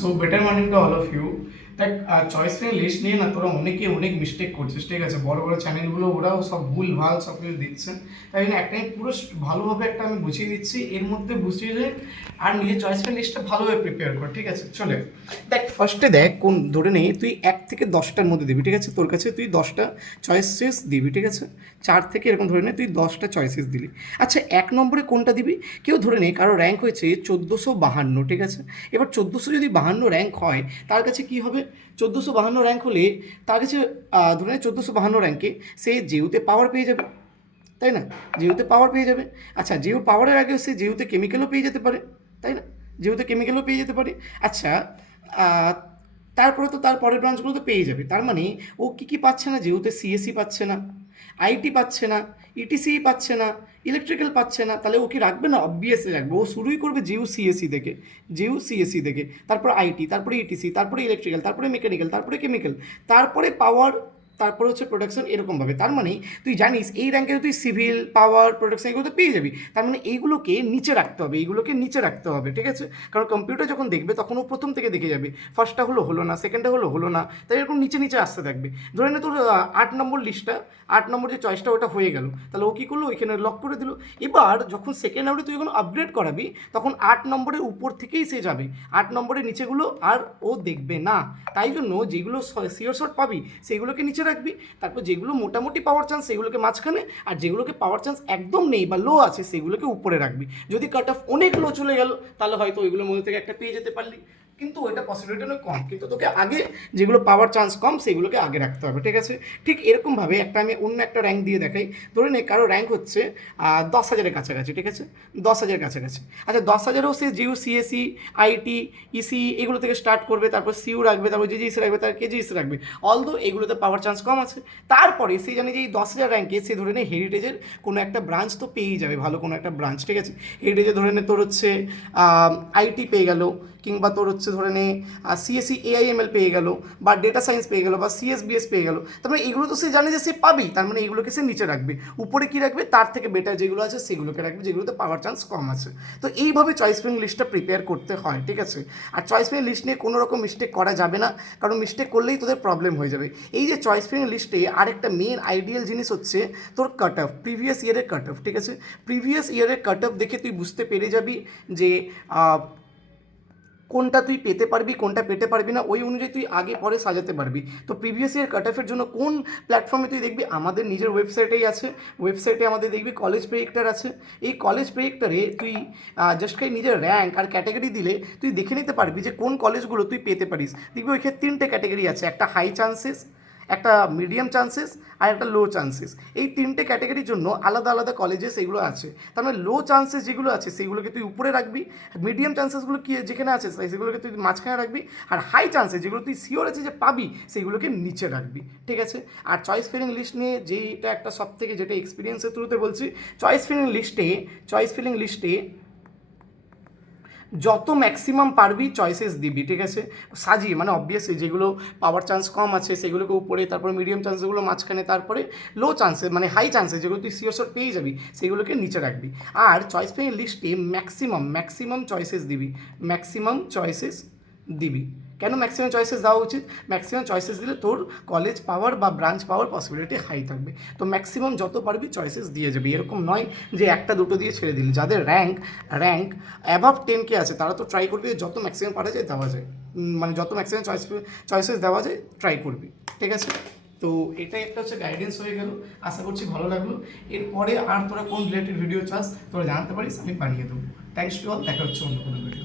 So better morning to all of you. দেখ, choice friend list নিয়ে না তোরা অনেক মিস্টেক করছিস, ঠিক আছে? বড় বড় চ্যানেলগুলো ওরাও সব ভুল ভাল সব কিছু দিচ্ছে। তাই জন্য একটাই পুরো ভালোভাবে একটা আমি বুঝিয়ে দিচ্ছি, এর মধ্যে বুঝিয়ে যায় আর নিজের চয়েস ফ্রেন্ড লিস্টটা ভালোভাবে প্রিপেয়ার কর, ঠিক আছে? চলে দেখ, ফার্স্টে দেখ কোন ধরে নেই তুই 1 থেকে 10টার মধ্যে দিবি, ঠিক আছে? তোর কাছে তুই 10টা চয়েসেস দিবি, ঠিক আছে? 4 থেকে এরকম ধরে নে তুই 10টা চয়েসেস দিলি। আচ্ছা, 1 নম্বরে কোনটা দিবি? কেউ ধরে নেই কারো র্যাঙ্ক হয়েছে 1452, ঠিক আছে? এবার 1452 র্যাঙ্ক হয়, তার কাছে কি হবে? 1452 র্যাঙ্ক হলে তার কাছে ধরে নেই 1452 র্যাঙ্কে সে জিউতে পাওয়ার পেয়ে যাবে, তাই না? জিউতে পাওয়ার পেয়ে যাবে। আচ্ছা, জিউ পাওয়ারের আগে সে জিউতে কেমিক্যালও পেয়ে যেতে পারে, তাই না? জিউতে কেমিক্যালও পেয়ে যেতে পারে। আচ্ছা, আহ, তারপরে তো তার পরের ব্রাঞ্চগুলো তো পেয়ে যাবে। তার মানে ও কী কী পাচ্ছে না? যেহেতু সিএসসি পাচ্ছে না, আইটি পাচ্ছে না, ইটিসি পাচ্ছে না, ইলেকট্রিক্যাল পাচ্ছে না, তাহলে ও কি রাখবে না? অবভিয়াসলি রাখবে। ও শুরুই করবে জিউ সিএসসি থেকে, জিউ সিএসসি থেকে, তারপর আইটি, তারপরে ইটিসি, তারপরে ইলেকট্রিক্যাল, তারপরে মেকানিক্যাল, তারপরে কেমিক্যাল, তারপরে পাওয়ার, তারপরে হচ্ছে প্রোডাকশন, এরকমভাবে। তার মানে তুই জানিস এই র্যাঙ্কে তুই সিভিল, পাওয়ার, প্রোডাকশন এগুলো তো পেয়ে যাবি। তার মানে এইগুলোকে নিচে রাখতে হবে, এইগুলোকে নিচে রাখতে হবে, ঠিক আছে? কারণ কম্পিউটার যখন দেখবে তখন ও প্রথম থেকে দেখে যাবে, ফার্স্টটা হলো না, সেকেন্ডটা হলো না, তাই এরকম নিচে নিচে আসতে থাকবে। ধরে নে তোর 8 নম্বর লিস্টটা, 8 নম্বর যে চয়েসটা ওটা হয়ে গেল, তাহলে ও কী করলো? ওইখানে লক করে দিল। এবার যখন সেকেন্ড রাউন্ডে তুই যখন আপগ্রেড করাবি, তখন 8 নম্বরের উপর থেকেই সে যাবে, 8 নম্বরের নিচেগুলো আর ও দেখবে না। তাই জন্য যেগুলো সিওর শট পাবি সেগুলোকে নিচে রাখবি, তারপর যেগুলো মোটামুটি পাওয়ার চান্স সেগুলোকে মাঝখানে, আর যেগুলোকে পাওয়ার চান্স একদম নেই বা লো আছে সেগুলোকে উপরে রাখবি। যদি কাট অফ অনেক লো চলে গেল, তাহলে হয়তো ওইগুলোর মধ্যে থেকে একটা পেয়ে যেতে পারলি, কিন্তু ওইটা পসিবিলিটি অনেক কম। কিন্তু তোকে আগে যেগুলো পাওয়ার চান্স কম সেগুলোকে আগে রাখতে হবে, ঠিক আছে? ঠিক এরকমভাবে আমি অন্য একটা র্যাঙ্ক দিয়ে দেখাই। ধরে নে কারো র্যাঙ্ক হচ্ছে 10,000-এর কাছাকাছি, ঠিক আছে? 10,000-এর কাছাকাছি। আচ্ছা, 10,000-এও সে জিউ সিএসি, আইটি, ইসি এগুলো থেকে স্টার্ট করবে, তারপর সিউ রাখবে, তারপর জিজিএসি রাখবে, তার কেজিএসি রাখবে। অলদো এগুলোতে পাওয়ার চান্স কম আছে। তারপরে সে জানে যে এই 10,000 র্যাঙ্কে সে ধরে নে হেরিটেজের কোনো একটা ব্রাঞ্চ তো পেয়েই যাবে, ভালো কোনো একটা ব্রাঞ্চ, ঠিক আছে? হেরিটেজে ধরে নে তোর হচ্ছে আইটি পেয়ে গেল, কিংবা তোর হচ্ছে ধরে নে সিএসসি এআইএমএল পেয়ে গেল, বা ডেটা সায়েন্স পেয়ে গেল, বা সিএসবিএস পেয়ে গেল। তার মানে এগুলো তো সে জানে যে সে পাবেই, তার মানে এগুলোকে সে নিচে রাখবে। উপরে কি রাখবে? তার থেকে বেটার যেগুলো আছে সেগুলোকে রাখবে, যেগুলোতে পাওয়ার চান্স কম আছে। তো এইভাবে চয়েস ফ্রেন্ড লিস্টটা প্রিপেয়ার করতে হয়, ঠিক আছে? আর চয়েস ফ্রেন্ড লিস্ট নিয়ে কোনো রকম মিস্টেক করা যাবে না, কারণ মিস্টেক করলেই তোদের প্রবলেম হয়ে যাবে। এই যে চয়েস ফ্রেন্ড লিস্টে আরেকটা মেন আইডিয়াল জিনিস হচ্ছে তোর কাট অফ, প্রিভিয়াস ইয়ারের কাট অফ, ঠিক আছে? প্রিভিয়াস ইয়ারের কাট অফ দেখে তুই বুঝতে পেরে যাবি যে কোনটা তুই পেতে পারবি, কোনটা পেতে পারবি না, ওই অনুযায়ী তুই আগে পরে সাজাতে পারবি। তো প্রিভিয়াস ইয়ার কাট অফের জন্য কোন প্ল্যাটফর্মে তুই দেখবি? আমাদের নিজের ওয়েবসাইটেই আছে। ওয়েবসাইটে আমাদের দেখবি কলেজ প্রেডিক্টর আছে। এই কলেজ প্রেডিক্টরে তুই জাস্ট খালি নিজের র্যাঙ্ক আর ক্যাটাগরি দিলে তুই দেখে নিতে পারবি যে কোন কলেজগুলো তুই পেতে পারিস। দেখবি ওইখানে 3টে ক্যাটাগরি আছে, একটা হাই চান্সেস, একটা মিডিয়াম চান্সেস, আর একটা লো চান্সেস। এই 3টে ক্যাটাগরির জন্য আলাদা আলাদা কলেজেস এগুলো আছে। তার মানে লো চান্সেস যেগুলো আছে সেগুলোকে তুই উপরে রাখবি, মিডিয়াম চান্সেসগুলো কি যেখানে আছে সেগুলোকে তুই মাঝখানে রাখবি, আর হাই চান্সেস যেগুলো তুই শিওর আছে যে পাবি সেগুলোকে নিচে রাখবি, ঠিক আছে? আর চয়েস ফিলিং লিস্ট নিয়ে যেইটা একটা সব থেকে যেটা এক্সপিরিয়েন্সের থ্রুতে বলছি, চয়েস ফিলিং লিস্টে যত ম্যাক্সিমাম পারবি চয়েসেস দিবি, ঠিক আছে? সাজিয়ে, মানে অবভিয়াসলি যেগুলো পাওয়ার চান্স কম আছে সেগুলোকে উপরে, তারপরে মিডিয়াম চান্সেসগুলো মাঝখানে, তারপরে লো চান্সেস মানে হাই চান্সেস যেগুলো তুই সিওর শট পেয়ে যাবি সেগুলোকে নিচে রাখবি। আর চয়েস ফিলিং লিস্টে ম্যাক্সিমাম চয়েসেস দিবি, ম্যাক্সিমাম চয়েসেস দিবি। কেন ম্যাক্সিমাম চয়েসেস দেওয়া উচিত? ম্যাক্সিমাম চয়েসেস দিলে তোর কলেজ পাওয়ার বা ব্রাঞ্চ পাওয়ার পসিবিলিটি হাই থাকবে। তো ম্যাক্সিমাম যত পারবি চয়েসেস দিয়ে যাবি, এরকম নয় যে একটা দুটো দিয়ে ছেড়ে দিলি। যাদের র্যাঙ্ক অ্যাভাব 10K আছে তারা তো ট্রাই করবি যত ম্যাক্সিমাম পারা যায় দেওয়া যায়, মানে যত ম্যাক্সিমাম চয়েসেস দেওয়া যায় ট্রাই করবি, ঠিক আছে? তো এটাই একটা হচ্ছে গাইডেন্স হয়ে গেল, আশা করছি ভালো লাগলো। এরপরে আর তোরা কোন রিলেটেড ভিডিও চাস তোরা জানাতে পারিস, আমি বানিয়ে দেবো। থ্যাংকস টু অল, দেখা হচ্ছে অন্য কোনো ভিডিও।